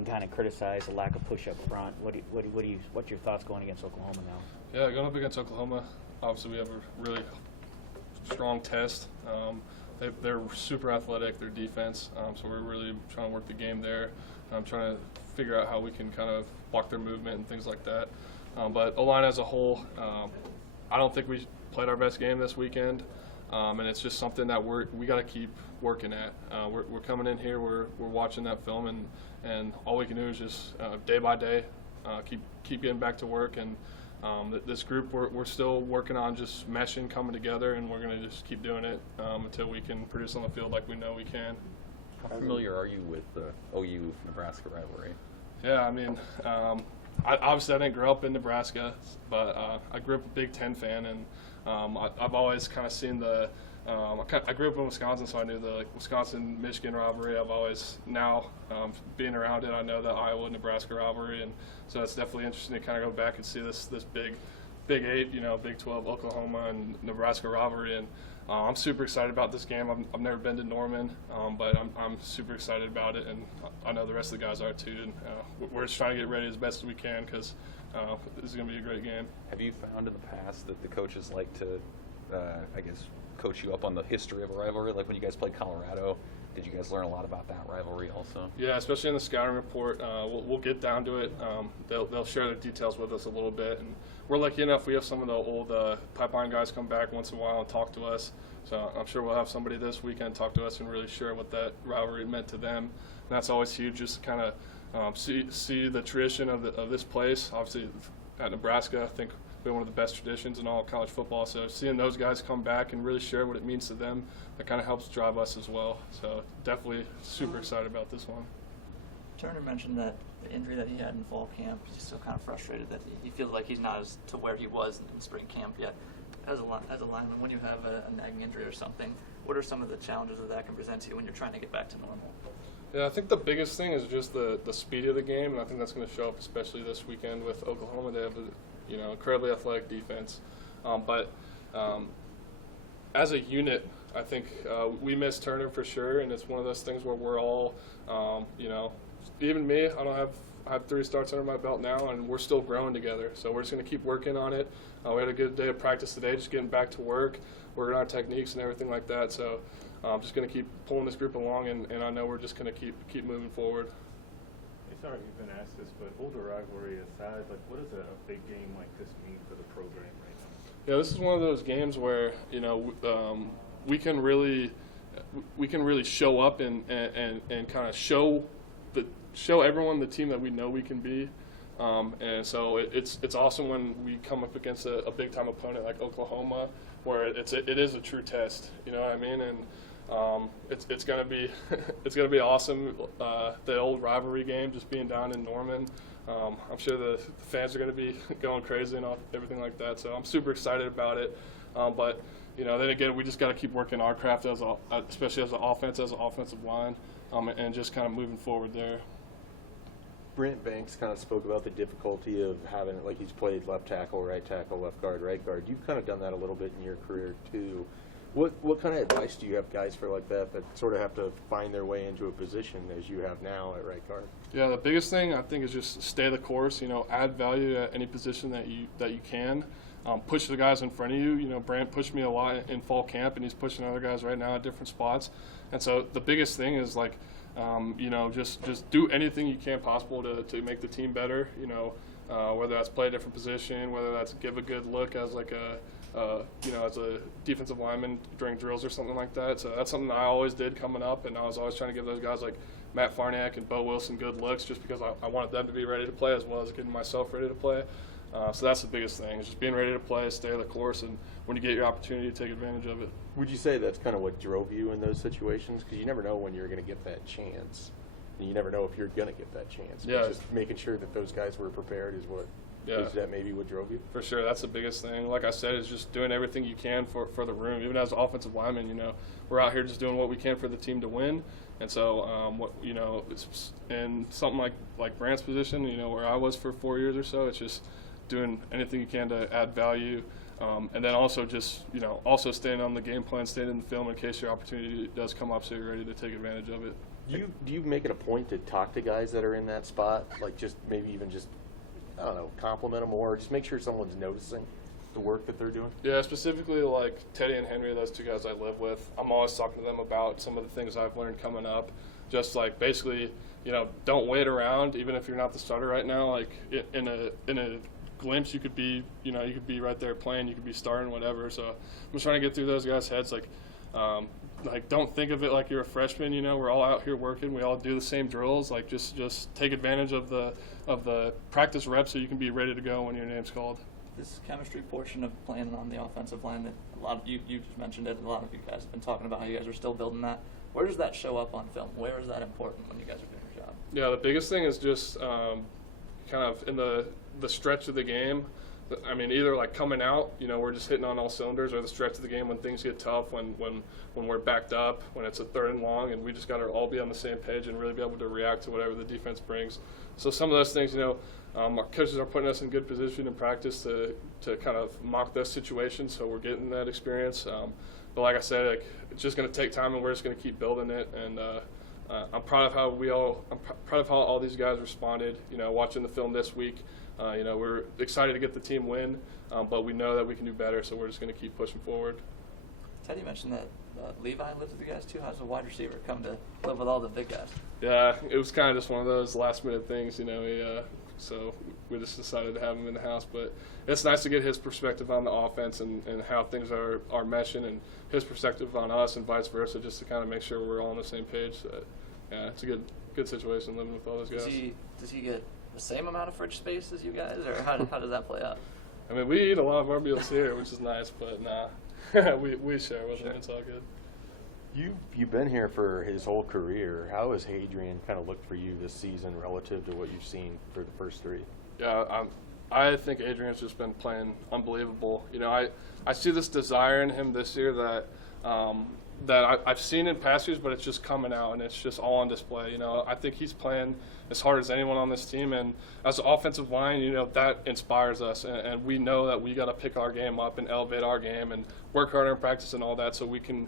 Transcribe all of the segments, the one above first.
being kind of criticized, the lack of push up front. What's your thoughts going against Oklahoma now? Yeah, going up against Oklahoma, obviously we have a really strong test. They're super athletic, their defense, so we're really trying to work the game there. I'm trying to figure out how we can kind of block their movement and things like that. But O-line as a whole, I don't think we played our best game this weekend, and it's just something that we got to keep working at. We're coming in here, we're watching that film, and all we can do is just day by day keep getting back to work. And this group, we're still working on just meshing, coming together, and we're going to just keep doing it until we can produce on the field like we know we can. How familiar are you with the Ou Nebraska rivalry? Yeah, I mean, obviously I didn't grow up in Nebraska, but I grew up a Big Ten fan, and I've always kind of seen I grew up in Wisconsin, so I knew the Wisconsin-Michigan rivalry. I've always, now being around it, I know the Iowa-Nebraska rivalry, and so it's definitely interesting to kind of go back and see this Big 8, Big 12, Oklahoma and Nebraska rivalry, and I'm super excited about this game. I've never been to Norman, but I'm super excited about it, and I know the rest of the guys are too. And we're just trying to get ready as best as we can because this is going to be a great game. Have you found in the past that the coaches like to, coach you up on the history of a rivalry? Like when you guys played Colorado, did you guys learn a lot about that rivalry also? Yeah, especially in the scouting report. We'll get down to it. They'll share the details with us a little bit, and we're lucky enough we have some of the old pipeline guys come back once in a while and talk to us. So I'm sure we'll have somebody this weekend talk to us and really share what that rivalry meant to them. And that's always huge, just to kind of see the tradition of this place. Obviously, at Nebraska, I think been one of the best traditions in all college football. So seeing those guys come back and really share what it means to them, that kind of helps drive us as well. So definitely super excited about this one. Turner mentioned that the injury that he had in fall camp, he's still kind of frustrated that he feels like he's not as to where he was in spring camp yet. As a lineman, when you have a nagging injury or something, what are some of the challenges that can present to you when you're trying to get back to normal? Yeah, I think the biggest thing is just the speed of the game, and I think that's going to show up especially this weekend with Oklahoma. They have incredibly athletic defense, but as a unit, I think we miss Turner for sure, and it's one of those things where we're all, even me, I have 3 starts under my belt now, and we're still growing together. So we're just going to keep working on it. We had a good day of practice today, just getting back to work, working on techniques and everything like that. So I'm just going to keep pulling this group along, and I know we're just going to keep moving forward. Sorry if you've been asked this, but older rivalry aside, what does a big game like this mean for the program right now? Yeah, this is one of those games where we can really show up and kind of show everyone the team that we know we can be. And so it's awesome when we come up against a big time opponent like Oklahoma, where it is a true test. You know what I mean? And it's gonna be awesome. The old rivalry game, just being down in Norman. I'm sure the fans are gonna be going crazy and everything like that. So I'm super excited about it. But then again, we just got to keep working our craft especially as an offensive line, and just kind of moving forward there. Brent Banks kind of spoke about the difficulty of having, he's played left tackle, right guard, right guard. You've kind of done that a little bit in your career too. What kind of advice do you have guys for that sort of have to find their way into a position as you have now at right guard? Yeah, the biggest thing I think is just stay the course. Add value at any position that you can. Push the guys in front of you. Brant pushed me a lot in fall camp, and he's pushing other guys right now at different spots. And so the biggest thing is just do anything you can possible to make the team better. Whether that's play a different position, whether that's give a good look as as a defensive lineman during drills or something like that. So that's something that I always did coming up, and I was always trying to give those guys like Matt Farniak and Bo Wilson good looks, just because I wanted them to be ready to play as well as getting myself ready to play. So that's the biggest thing, is just being ready to play, stay the course, and when you get your opportunity, take advantage of it. Would you say that's kind of what drove you in those situations? Because you never know when you're going to get that chance, and you never know if you're going to get that chance. Yeah. But just making sure that those guys were prepared is what. Yeah. Is that maybe what drove you? For sure, that's the biggest thing. Like I said, is just doing everything you can for the room. Even as an offensive lineman, we're out here just doing what we can for the team to win. And so, it's in something like Brant's position, where I was for 4 years or so, it's just doing anything you can to add value. And then also just, also staying on the game plan, staying in the film in case your opportunity does come up, so you're ready to take advantage of it. Do you make it a point to talk to guys that are in that spot? Like just maybe even just, I don't know, compliment them or just make sure someone's noticing the work that they're doing? Yeah, specifically like Teddy and Henry, those two guys I live with. I'm always talking to them about some of the things I've learned coming up. Just like basically, don't wait around. Even if you're not the starter right now, like in a glimpse, you could be right there playing. You could be starting, whatever. So I'm just trying to get through those guys' heads. Like don't think of it like you're a freshman. We're all out here working. We all do the same drills. Like just take advantage of the practice reps so you can be ready to go when your name's called. This chemistry portion of playing on the offensive line, that a lot of you just mentioned it, and a lot of you guys have been talking about how you guys are still building that. Where does that show up on film? Where is that important when you guys are doing your job? Yeah, the biggest thing is just kind of in the stretch of the game. I mean, either like coming out, we're just hitting on all cylinders, or the stretch of the game when things get tough, when we're backed up, when it's a 3rd and long, and we just got to all be on the same page and really be able to react to whatever the defense brings. So some of those things, our coaches are putting us in good position in practice to kind of mock those situations, so we're getting that experience. But like I said, it's just going to take time, and we're just going to keep building it. And I'm proud of how all these guys responded. Watching the film this week, we're excited to get the team win, but we know that we can do better, so we're just going to keep pushing forward. Teddy mentioned that Levi lives with you guys too. How's a wide receiver come to live with all the big guys? Yeah, it was kind of just one of those last-minute things, so we just decided to have him in the house. But it's nice to get his perspective on the offense and how things are meshing, and his perspective on us and vice versa, just to kind of make sure we're all on the same page. So, yeah, it's a good situation living with all those guys. Does he get the same amount of fridge space as you guys, or how does that play out? I mean, we eat a lot of our meals here, which is nice, but nah, we share with him. It's all good. You've been here for his whole career. How has Hadrian kind of looked for you this season relative to what you've seen for the first 3? Yeah, I think Adrian's just been playing unbelievable. I see this desire in him this year that I've seen in past years, but it's just coming out, and it's just all on display. I think he's playing as hard as anyone on this team, and as an offensive line, that inspires us, and we know that we got to pick our game up and elevate our game and work harder in practice and all that, so we can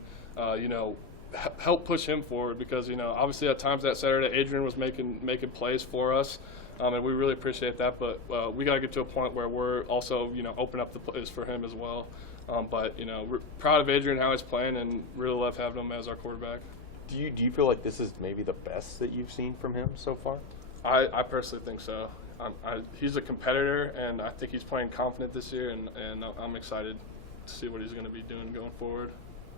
help push him forward, because obviously at times that Saturday Adrian was making plays for us, and we really appreciate that, but we got to get to a point where we're also open up the plays for him as well. But we're proud of Adrian, how he's playing, and really love having him as our quarterback. Do you feel like this is maybe the best that you've seen from him so far? I personally think so. He's a competitor, and I think he's playing confident this year, and I'm excited to see what he's going to be doing going forward.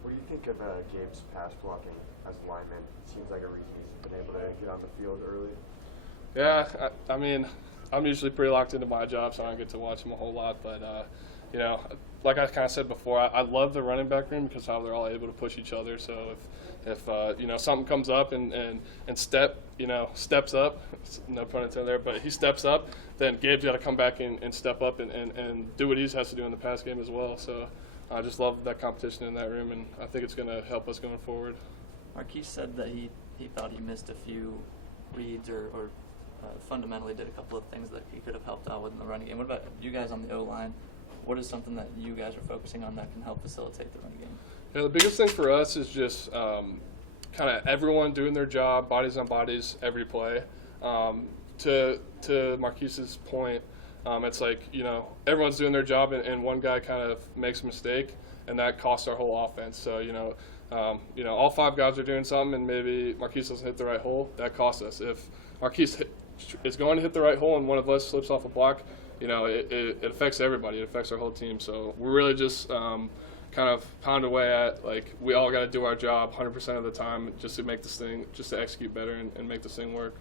What do you think of Gabe's pass blocking as a lineman? Seems like a reason he's been able to get on the field early. Yeah, I mean, I'm usually pretty locked into my job, so I don't get to watch him a whole lot. But, like I kind of said before, I love the running back room because how they're all able to push each other. So if something comes up and steps up, no pun intended there, but he steps up, then Gabe's got to come back and step up and do what he has to do in the pass game as well. So I just love that competition in that room, and I think it's going to help us going forward. Marquise said that he thought he missed a few reads or fundamentally did a couple of things that he could have helped out with in the running game. What about you guys on the O-line? What is something that you guys are focusing on that can help facilitate the running game? Yeah, the biggest thing for us is just kind of everyone doing their job, bodies on bodies, every play. To Marquise's point, it's like, everyone's doing their job and one guy kind of makes a mistake, and that costs our whole offense. So, all 5 guys are doing something and maybe Marquise doesn't hit the right hole, that costs us. If Marquise is going to hit the right hole and one of us slips off a block, it affects everybody. It affects our whole team. So we're really just kind of pound away at, we all got to do our job 100% of the time just to make this thing, just to execute better and make this thing work.